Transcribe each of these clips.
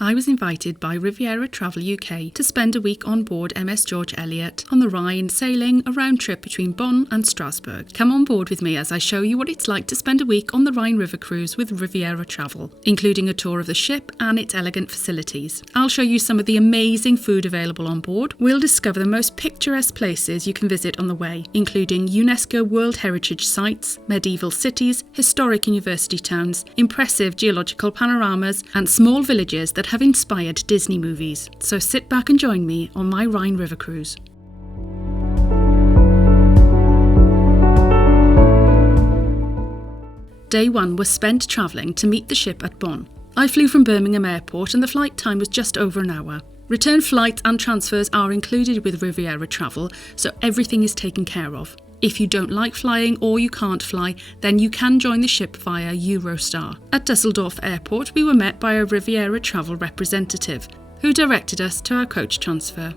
I was invited by Riviera Travel UK to spend a week on board MS George Eliot on the Rhine, sailing a round trip between Bonn and Strasbourg. Come on board with me as I show you what it's like to spend a week on the Rhine River cruise with Riviera Travel, including a tour of the ship and its elegant facilities. I'll show you some of the amazing food available on board. We'll discover the most picturesque places you can visit on the way, including UNESCO World Heritage Sites, medieval cities, historic university towns, impressive geological panoramas, and small villages that have inspired Disney movies. So sit back and join me on my Rhine River cruise. Day 1 was spent travelling to meet the ship at Bonn. I flew from Birmingham Airport and the flight time was just over an hour. Return flights and transfers are included with Riviera Travel, so everything is taken care of. If you don't like flying or you can't fly, then you can join the ship via Eurostar. At Düsseldorf Airport, we were met by a Riviera Travel representative, who directed us to our coach transfer.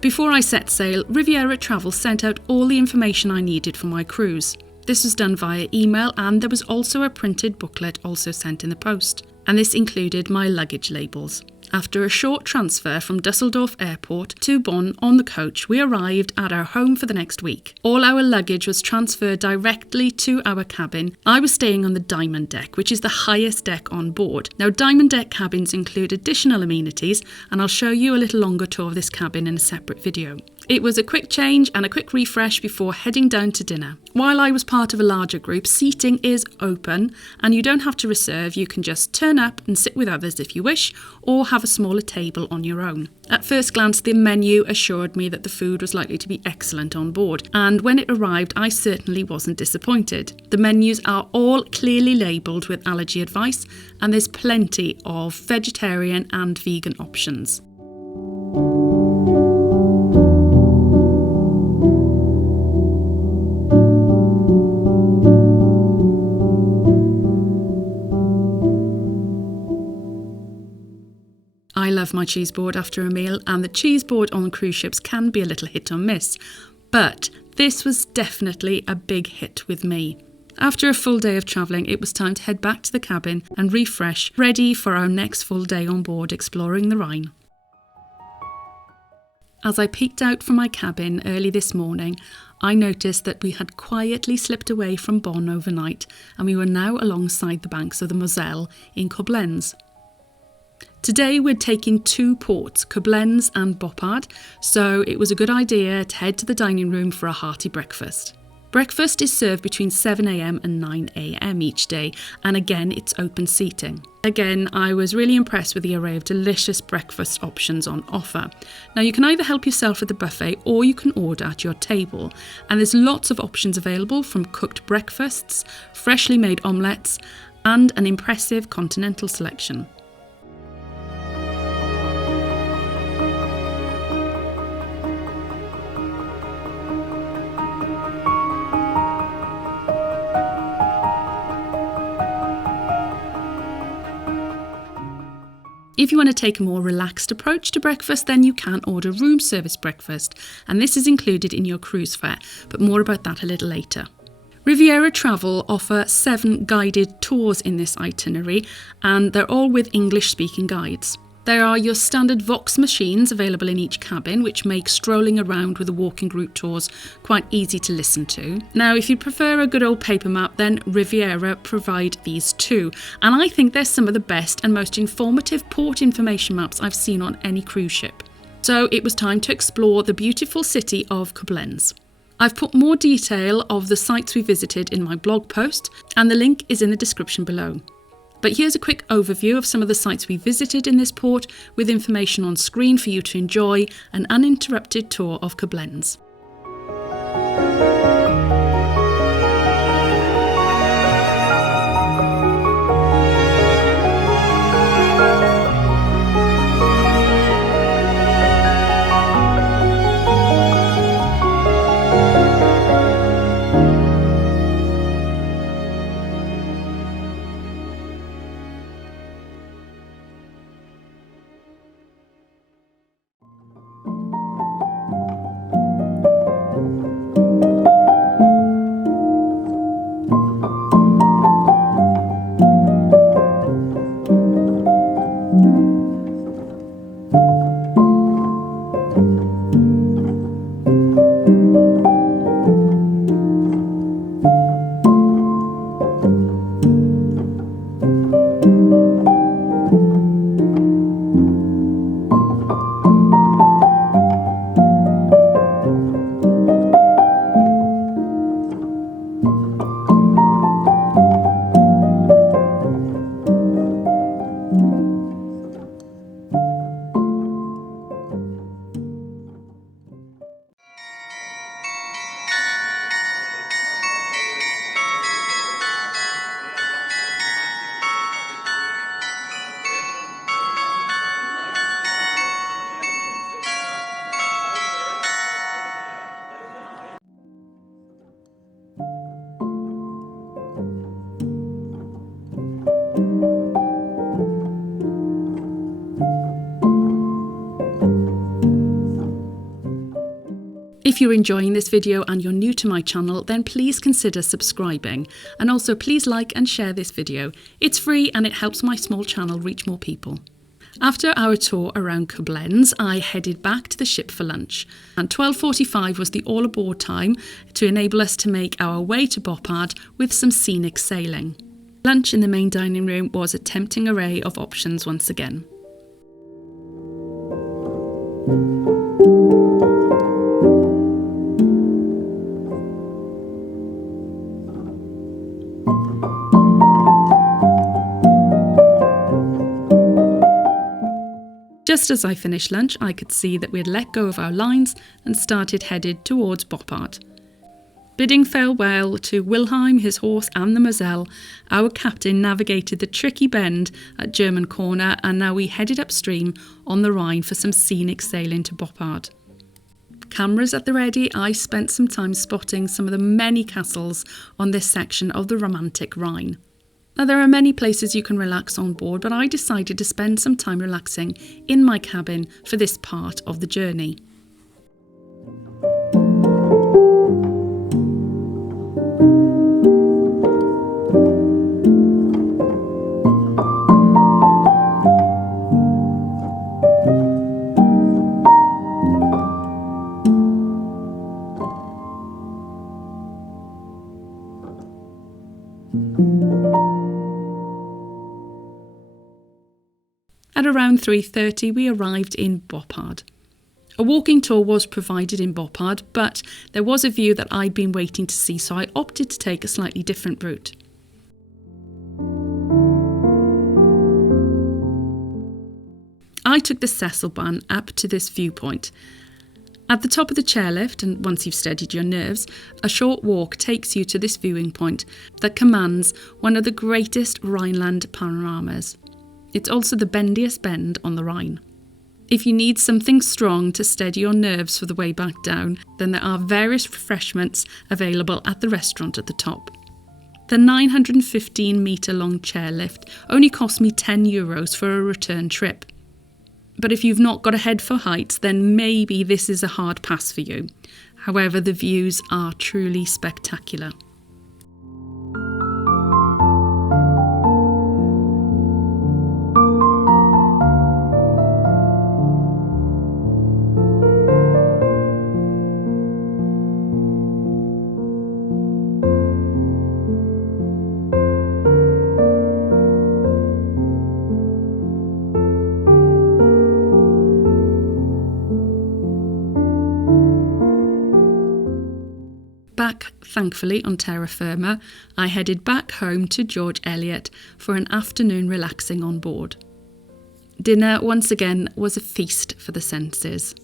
Before I set sail, Riviera Travel sent out all the information I needed for my cruise. This was done via email, and there was also a printed booklet also sent in the post. And this included my luggage labels. After a short transfer from Düsseldorf Airport to Bonn on the coach, we arrived at our home for the next week. All our luggage was transferred directly to our cabin. I was staying on the Diamond Deck, which is the highest deck on board. Now, Diamond Deck cabins include additional amenities, and I'll show you a little longer tour of this cabin in a separate video. It was a quick change and a quick refresh before heading down to dinner. While I was part of a larger group, seating is open and you don't have to reserve. You can just turn up and sit with others if you wish, or have a smaller table on your own. At first glance, the menu assured me that the food was likely to be excellent on board, and when it arrived, I certainly wasn't disappointed. The menus are all clearly labelled with allergy advice, and there's plenty of vegetarian and vegan options. I love my cheese board after a meal, and the cheese board on cruise ships can be a little hit or miss, but this was definitely a big hit with me. After a full day of travelling, it was time to head back to the cabin and refresh, ready for our next full day on board exploring the Rhine. As I peeked out from my cabin early this morning, I noticed that we had quietly slipped away from Bonn overnight, and we were now alongside the banks of the Moselle in Koblenz. Today we're taking two ports, Koblenz and Boppard, so it was a good idea to head to the dining room for a hearty breakfast. Breakfast is served between 7 a.m. and 9 a.m. each day, and again it's open seating. Again, I was really impressed with the array of delicious breakfast options on offer. Now, you can either help yourself at the buffet or you can order at your table, and there's lots of options available, from cooked breakfasts, freshly made omelettes, and an impressive continental selection. If you want to take a more relaxed approach to breakfast, then you can order room service breakfast, and this is included in your cruise fare, but more about that a little later. Riviera Travel offer 7 guided tours in this itinerary, and they're all with English-speaking guides. There are your standard Vox machines available in each cabin, which make strolling around with the walking group tours quite easy to listen to. Now, if you prefer a good old paper map, then Riviera provide these too, and I think they're some of the best and most informative port information maps I've seen on any cruise ship. So it was time to explore the beautiful city of Koblenz. I've put more detail of the sites we visited in my blog post, and the link is in the description below. But here's a quick overview of some of the sites we visited in this port, with information on screen for you to enjoy an uninterrupted tour of Koblenz. If you're enjoying this video and you're new to my channel, then please consider subscribing. And also please like and share this video. It's free and it helps my small channel reach more people. After our tour around Koblenz, I headed back to the ship for lunch, and 12:45 was the all-aboard time to enable us to make our way to Boppard with some scenic sailing. Lunch in the main dining room was a tempting array of options once again. Just as I finished lunch, I could see that we had let go of our lines and started headed towards Boppard. Bidding farewell to Wilhelm, his horse and the Moselle, our captain navigated the tricky bend at German Corner, and now we headed upstream on the Rhine for some scenic sailing to Boppard. Cameras at the ready, I spent some time spotting some of the many castles on this section of the romantic Rhine. Now, there are many places you can relax on board, but I decided to spend some time relaxing in my cabin for this part of the journey. At around 3:30 we arrived in Boppard. A walking tour was provided in Boppard, but there was a view that I'd been waiting to see, so I opted to take a slightly different route. I took the Sesselbahn up to this viewpoint. At the top of the chairlift, and once you've steadied your nerves, a short walk takes you to this viewing point that commands one of the greatest Rhineland panoramas. It's also the bendiest bend on the Rhine. If you need something strong to steady your nerves for the way back down, then there are various refreshments available at the restaurant at the top. The 915-metre long chairlift only cost me €10 for a return trip. But if you've not got a head for heights, then maybe this is a hard pass for you. However, the views are truly spectacular. Back, thankfully, on terra firma, I headed back home to George Eliot for an afternoon relaxing on board. Dinner, once again, was a feast for the senses.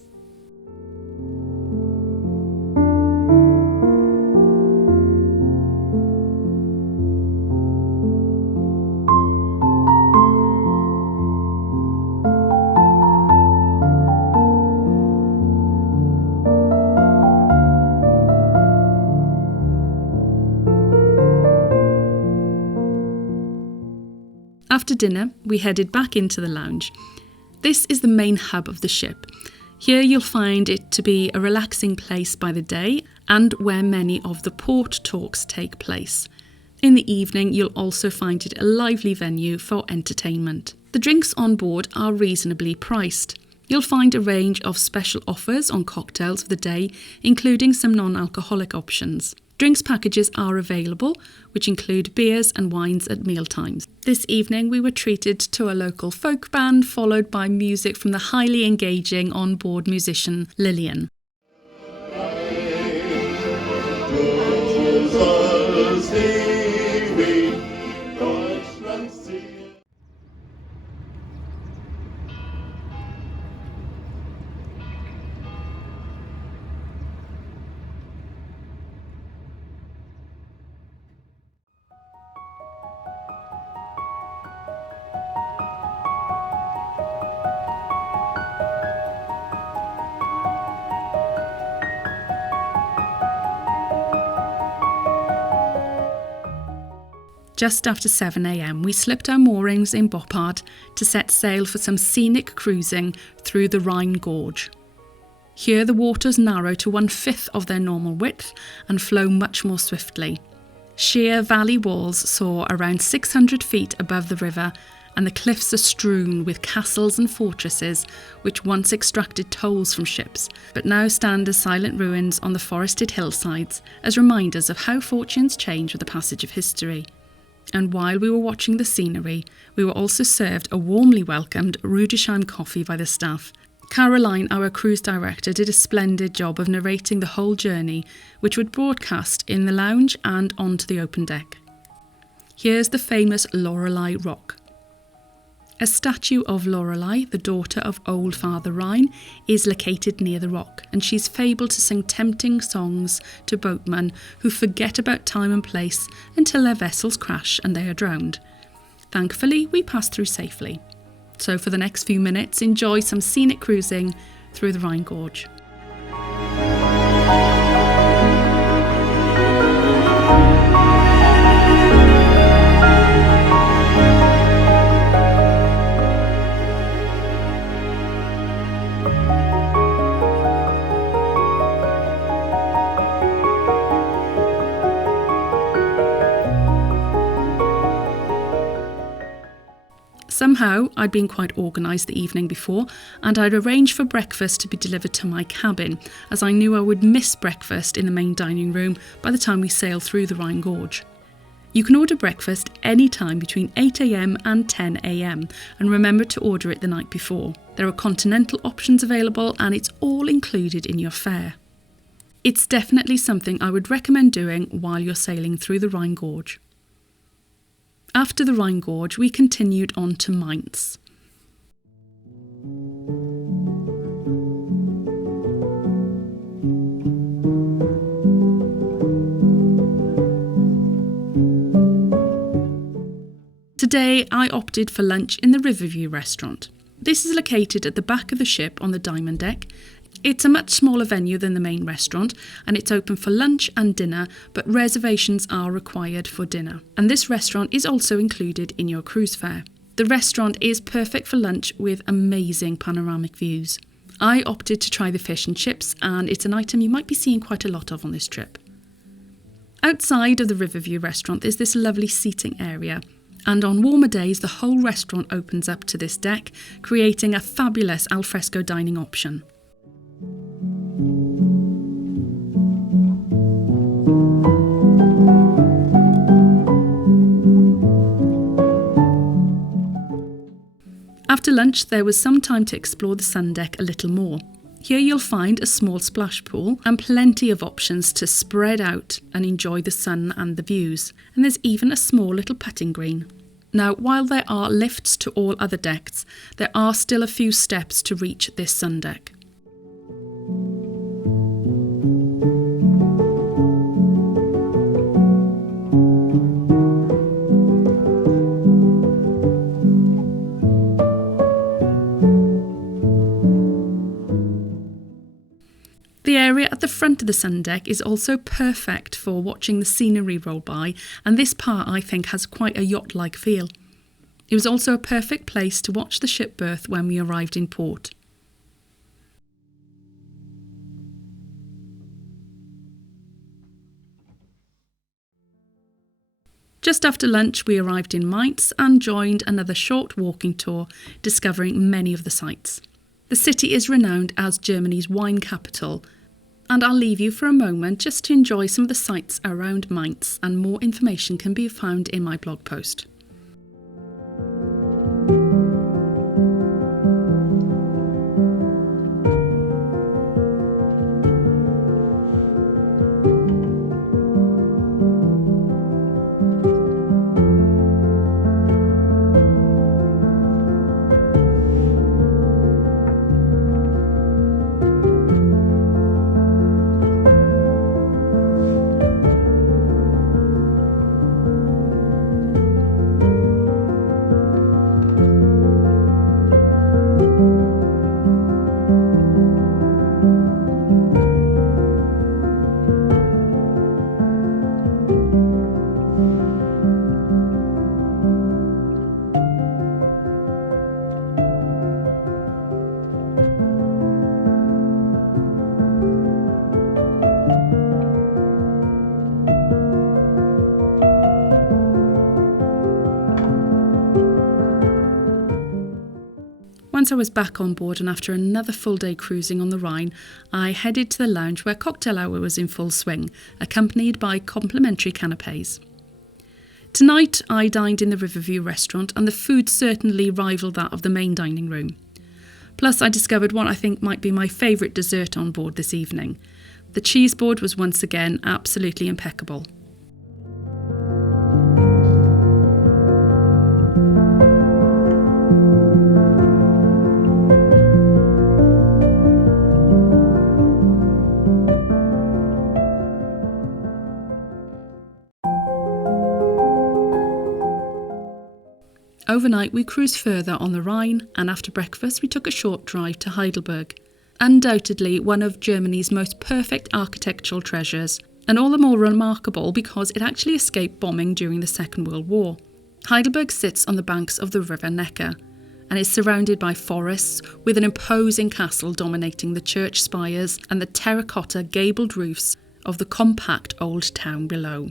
After dinner, we headed back into the lounge. This is the main hub of the ship. Here you'll find it to be a relaxing place by the day and where many of the port talks take place. In the evening, you'll also find it a lively venue for entertainment. The drinks on board are reasonably priced. You'll find a range of special offers on cocktails of the day, including some non-alcoholic options. Drinks packages are available, which include beers and wines at mealtimes. This evening we were treated to a local folk band, followed by music from the highly engaging on-board musician Lillian. Just after 7 a.m, we slipped our moorings in Boppard to set sail for some scenic cruising through the Rhine Gorge. Here the waters narrow to 1/5 of their normal width and flow much more swiftly. Sheer valley walls soar around 600 feet above the river, and the cliffs are strewn with castles and fortresses which once extracted tolls from ships, but now stand as silent ruins on the forested hillsides as reminders of how fortunes change with the passage of history. And while we were watching the scenery, we were also served a warmly welcomed Rudesheim coffee by the staff. Caroline, our cruise director, did a splendid job of narrating the whole journey, which would broadcast in the lounge and onto the open deck. Here's the famous Lorelei Rock. A statue of Lorelei, the daughter of Old Father Rhine, is located near the rock, and she's fabled to sing tempting songs to boatmen who forget about time and place until their vessels crash and they are drowned. Thankfully, we passed through safely. So for the next few minutes, enjoy some scenic cruising through the Rhine Gorge. Somehow, I'd been quite organised the evening before, and I'd arranged for breakfast to be delivered to my cabin, as I knew I would miss breakfast in the main dining room by the time we sailed through the Rhine Gorge. You can order breakfast any time between 8 a.m. and 10 a.m, and remember to order it the night before. There are continental options available, and it's all included in your fare. It's definitely something I would recommend doing while you're sailing through the Rhine Gorge. After the Rhine Gorge, we continued on to Mainz. Today, I opted for lunch in the Riverview restaurant. This is located at the back of the ship on the diamond deck. It's a much smaller venue than the main restaurant, and it's open for lunch and dinner, but reservations are required for dinner. And this restaurant is also included in your cruise fare. The restaurant is perfect for lunch with amazing panoramic views. I opted to try the fish and chips, and it's an item you might be seeing quite a lot of on this trip. Outside of the Riverview restaurant there's this lovely seating area, and on warmer days the whole restaurant opens up to this deck, creating a fabulous alfresco dining option. After lunch, there was some time to explore the sun deck a little more. Here you'll find a small splash pool and plenty of options to spread out and enjoy the sun and the views. And there's even a small little putting green. Now, while there are lifts to all other decks, there are still a few steps to reach this sun deck. The area at the front of the sun deck is also perfect for watching the scenery roll by, and this part I think has quite a yacht-like feel. It was also a perfect place to watch the ship berth when we arrived in port. Just after lunch we arrived in Mainz and joined another short walking tour, discovering many of the sights. The city is renowned as Germany's wine capital, and I'll leave you for a moment just to enjoy some of the sights around Mainz, and more information can be found in my blog post. Once I was back on board and after another full day cruising on the Rhine, I headed to the lounge where cocktail hour was in full swing, accompanied by complimentary canapés. Tonight I dined in the Riverview restaurant and the food certainly rivalled that of the main dining room. Plus I discovered what I think might be my favourite dessert on board this evening. The cheese board was once again absolutely impeccable. Overnight we cruised further on the Rhine, and after breakfast we took a short drive to Heidelberg. Undoubtedly one of Germany's most perfect architectural treasures, and all the more remarkable because it actually escaped bombing during the Second World War. Heidelberg sits on the banks of the River Neckar, and is surrounded by forests with an imposing castle dominating the church spires and the terracotta gabled roofs of the compact old town below.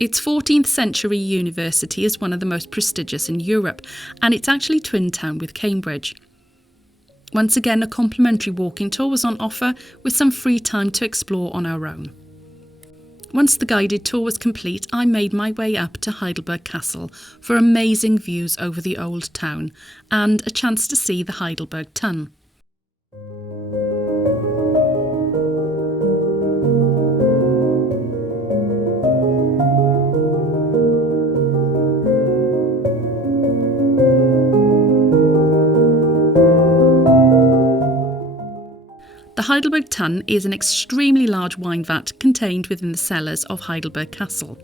Its 14th century university is one of the most prestigious in Europe, and it's actually twin town with Cambridge. Once again, a complimentary walking tour was on offer with some free time to explore on our own. Once the guided tour was complete, I made my way up to Heidelberg Castle for amazing views over the old town and a chance to see the Heidelberg Tun. The Heidelberg Tun is an extremely large wine vat contained within the cellars of Heidelberg Castle.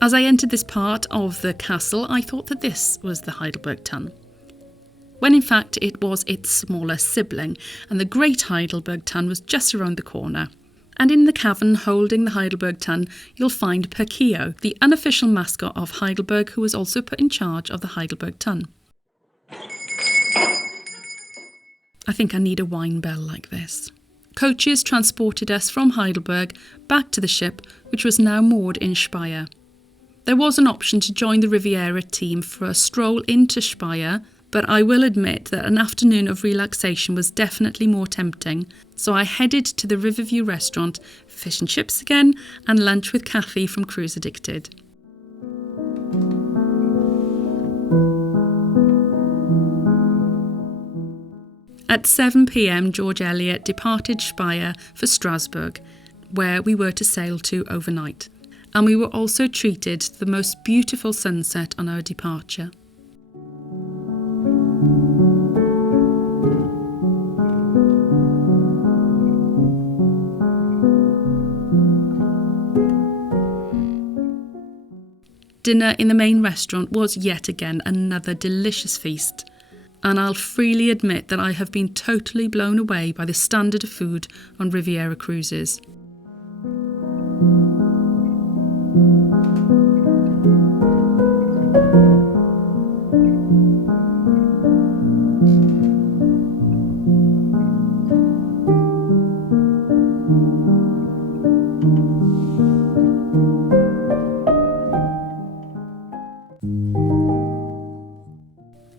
As I entered this part of the castle, I thought that this was the Heidelberg Tun, when in fact it was its smaller sibling, and the Great Heidelberg Tun was just around the corner. And in the cavern holding the Heidelberg Tun, you'll find Petit, the unofficial mascot of Heidelberg, who was also put in charge of the Heidelberg Tun. I think I need a wine bell like this. Coaches transported us from Heidelberg back to the ship, which was now moored in Speyer. There was an option to join the Riviera team for a stroll into Speyer, but I will admit that an afternoon of relaxation was definitely more tempting, so I headed to the Riverview restaurant, fish and chips again, and lunch with Kathy from Cruise Addicted. At 7 p.m, George Eliot departed Speyer for Strasbourg, where we were to sail to overnight, and we were also treated to the most beautiful sunset on our departure. Dinner in the main restaurant was yet again another delicious feast, and I'll freely admit that I have been totally blown away by the standard of food on Riviera cruises.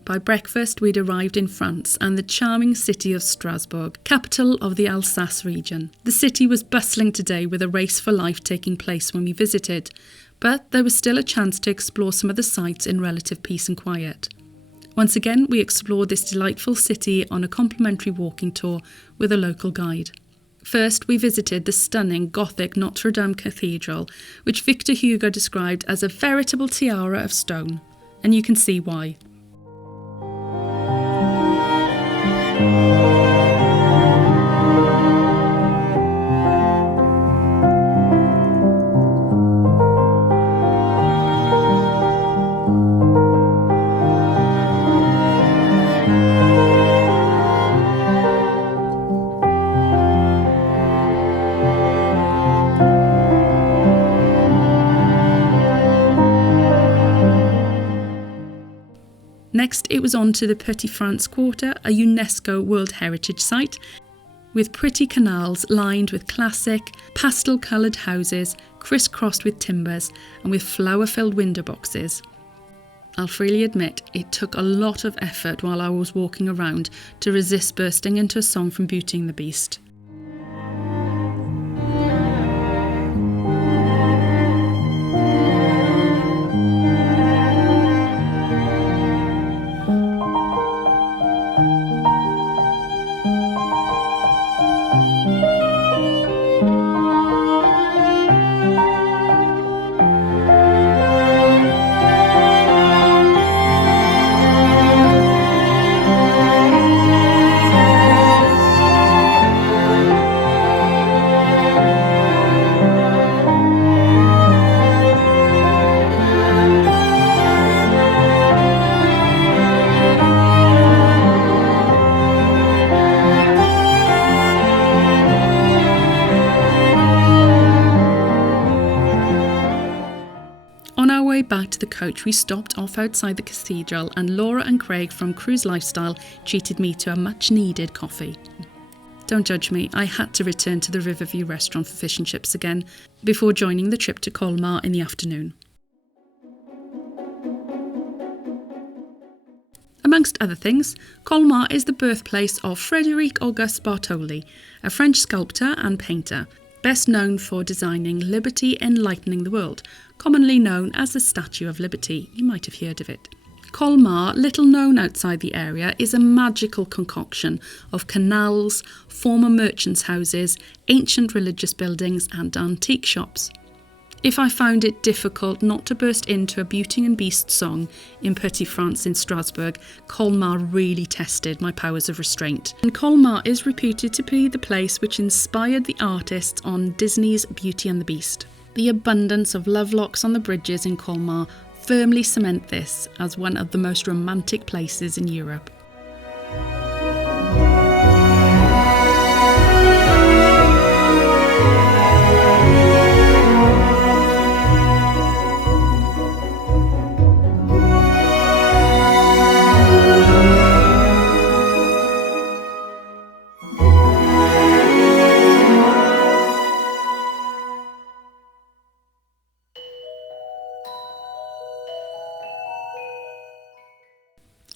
By breakfast, we'd arrived in France and the charming city of Strasbourg, capital of the Alsace region. The city was bustling today with a race for life taking place when we visited, but there was still a chance to explore some of the sights in relative peace and quiet. Once again, we explored this delightful city on a complimentary walking tour with a local guide. First, we visited the stunning Gothic Notre Dame Cathedral, which Victor Hugo described as a veritable tiara of stone, and you can see why. Next, it was on to the Petit France Quarter, a UNESCO World Heritage Site, with pretty canals lined with classic, pastel-coloured houses, crisscrossed with timbers and with flower-filled window boxes. I'll freely admit it took a lot of effort while I was walking around to resist bursting into a song from Beauty and the Beast. Back to the coach, we stopped off outside the cathedral and Laura and Craig from Cruise Lifestyle treated me to a much needed coffee. Don't judge me, I had to return to the Riverview restaurant for fish and chips again before joining the trip to Colmar in the afternoon. Amongst other things, Colmar is the birthplace of Frédéric Auguste Bartholdi, a French sculptor and painter, best known for designing Liberty Enlightening the World, commonly known as the Statue of Liberty. You might have heard of it. Colmar, little known outside the area, is a magical concoction of canals, former merchants' houses, ancient religious buildings and antique shops. If I found it difficult not to burst into a Beauty and Beast song in Petit, France in Strasbourg, Colmar really tested my powers of restraint. And Colmar is reputed to be the place which inspired the artists on Disney's Beauty and the Beast. The abundance of lovelocks on the bridges in Colmar firmly cement this as one of the most romantic places in Europe.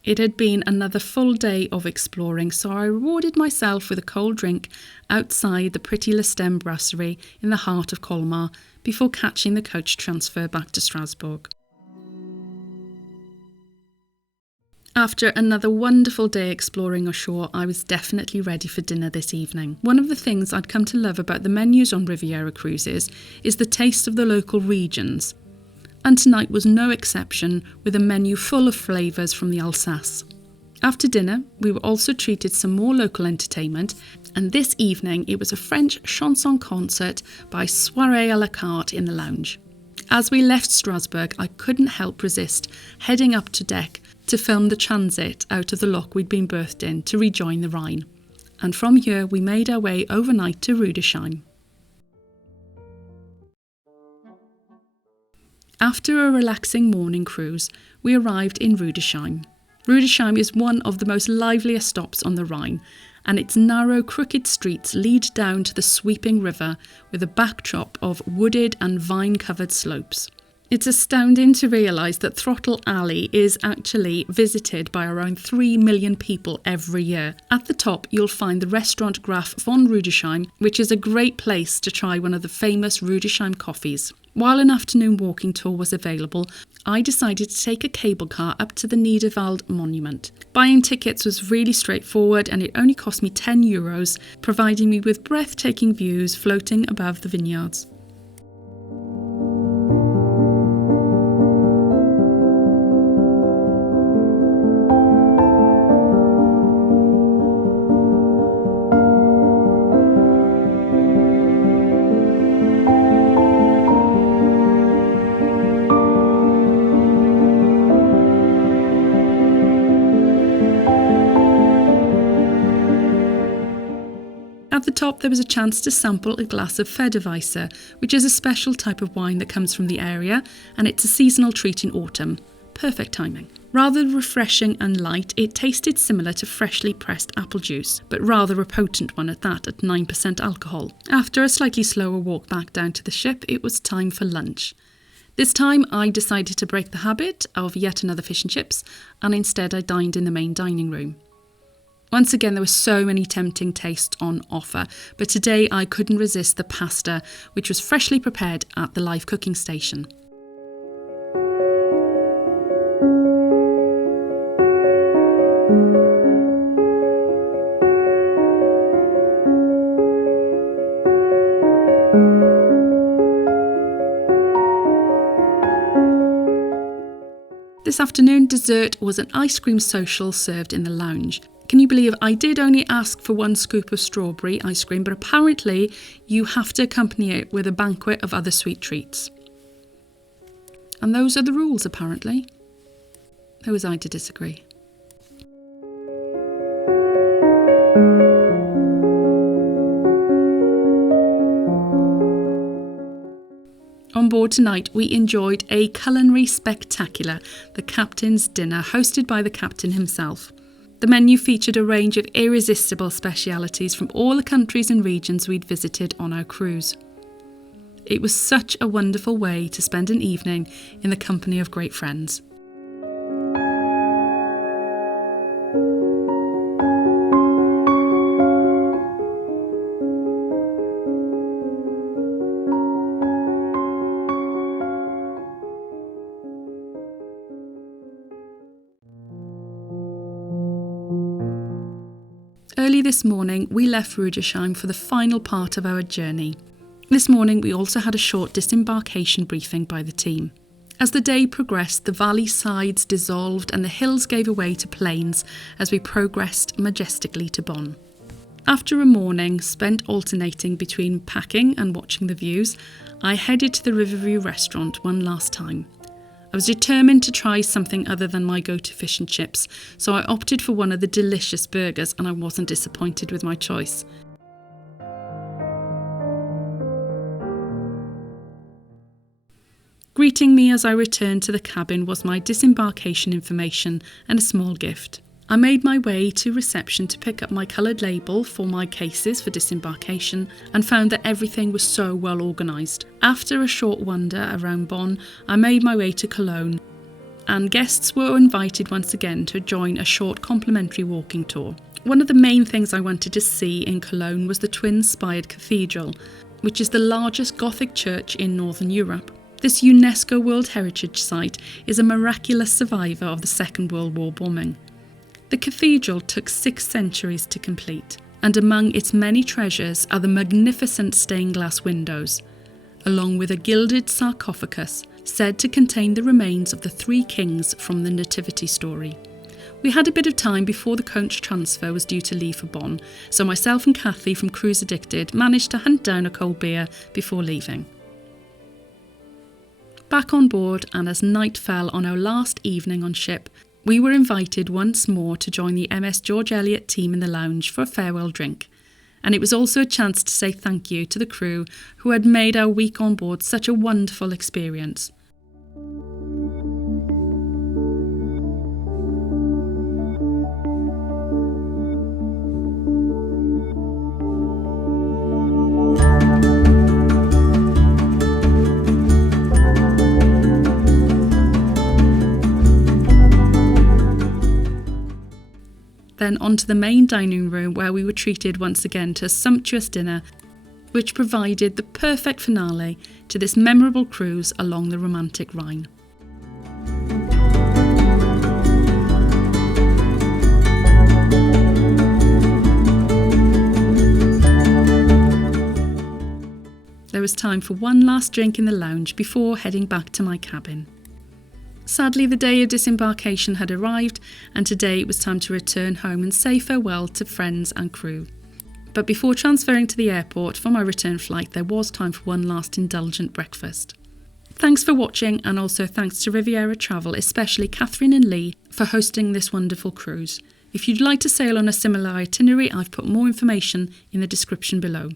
It had been another full day of exploring, so I rewarded myself with a cold drink outside the Petit Lestem brasserie in the heart of Colmar before catching the coach transfer back to Strasbourg. After another wonderful day exploring ashore, I was definitely ready for dinner this evening. One of the things I'd come to love about the menus on Riviera cruises is the taste of the local regions. And tonight was no exception, with a menu full of flavours from the Alsace. After dinner, we were also treated some more local entertainment, and this evening it was a French chanson concert by Soirée à la carte in the lounge. As we left Strasbourg, I couldn't help resist heading up to deck to film the transit out of the lock we'd been berthed in to rejoin the Rhine. And from here we made our way overnight to Rudesheim. After a relaxing morning cruise, we arrived in Rudesheim. Rudesheim is one of the most liveliest stops on the Rhine, and its narrow, crooked streets lead down to the sweeping river with a backdrop of wooded and vine-covered slopes. It's astounding to realise that Throttle Alley is actually visited by around 3 million people every year. At the top, you'll find the restaurant Graf von Rudesheim, which is a great place to try one of the famous Rudesheim coffees. While an afternoon walking tour was available, I decided to take a cable car up to the Niederwald monument. Buying tickets was really straightforward and it only cost me €10, providing me with breathtaking views floating above the vineyards. At the top there was a chance to sample a glass of Federweißer, which is a special type of wine that comes from the area, and it's a seasonal treat in autumn. Perfect timing. Rather refreshing and light, it tasted similar to freshly pressed apple juice, but rather a potent one at that, at 9% alcohol. After a slightly slower walk back down to the ship, it was time for lunch. This time I decided to break the habit of yet another fish and chips, and instead I dined in the main dining room. Once again, there were so many tempting tastes on offer, but today I couldn't resist the pasta, which was freshly prepared at the live cooking station. This afternoon dessert was an ice cream social served in the lounge. Can you believe I did only ask for 1 scoop of strawberry ice cream, but apparently you have to accompany it with a banquet of other sweet treats. And those are the rules, apparently. Who was I to disagree? On board tonight, we enjoyed a culinary spectacular, the Captain's Dinner, hosted by the Captain himself. The menu featured a range of irresistible specialities from all the countries and regions we'd visited on our cruise. It was such a wonderful way to spend an evening in the company of great friends. Early this morning, we left Rudesheim for the final part of our journey. This morning, we also had a short disembarkation briefing by the team. As the day progressed, the valley sides dissolved and the hills gave way to plains as we progressed majestically to Bonn. After a morning spent alternating between packing and watching the views, I headed to the Riverview restaurant one last time. I was determined to try something other than my go-to fish and chips, so I opted for one of the delicious burgers and I wasn't disappointed with my choice. Greeting me as I returned to the cabin was my disembarkation information and a small gift. I made my way to reception to pick up my coloured label for my cases for disembarkation and found that everything was so well organised. After a short wander around Bonn, I made my way to Cologne, and guests were invited once again to join a short complimentary walking tour. One of the main things I wanted to see in Cologne was the twin-spired cathedral, which is the largest Gothic church in Northern Europe. This UNESCO World Heritage Site is a miraculous survivor of the Second World War bombing. The cathedral took 6 centuries to complete, and among its many treasures are the magnificent stained glass windows, along with a gilded sarcophagus said to contain the remains of the 3 kings from the Nativity story. We had a bit of time before the coach transfer was due to leave for Bonn, so myself and Kathy from Cruise Addicted managed to hunt down a cold beer before leaving. Back on board, and as night fell on our last evening on ship, we were invited once more to join the MS George Eliot team in the lounge for a farewell drink, and it was also a chance to say thank you to the crew who had made our week on board such a wonderful experience. Then onto the main dining room, where we were treated once again to a sumptuous dinner, which provided the perfect finale to this memorable cruise along the romantic Rhine. There was time for one last drink in the lounge before heading back to my cabin. Sadly, the day of disembarkation had arrived, and today it was time to return home and say farewell to friends and crew. But before transferring to the airport for my return flight, there was time for one last indulgent breakfast. Thanks for watching, and also thanks to Riviera Travel, especially Catherine and Lee, for hosting this wonderful cruise. If you'd like to sail on a similar itinerary, I've put more information in the description below.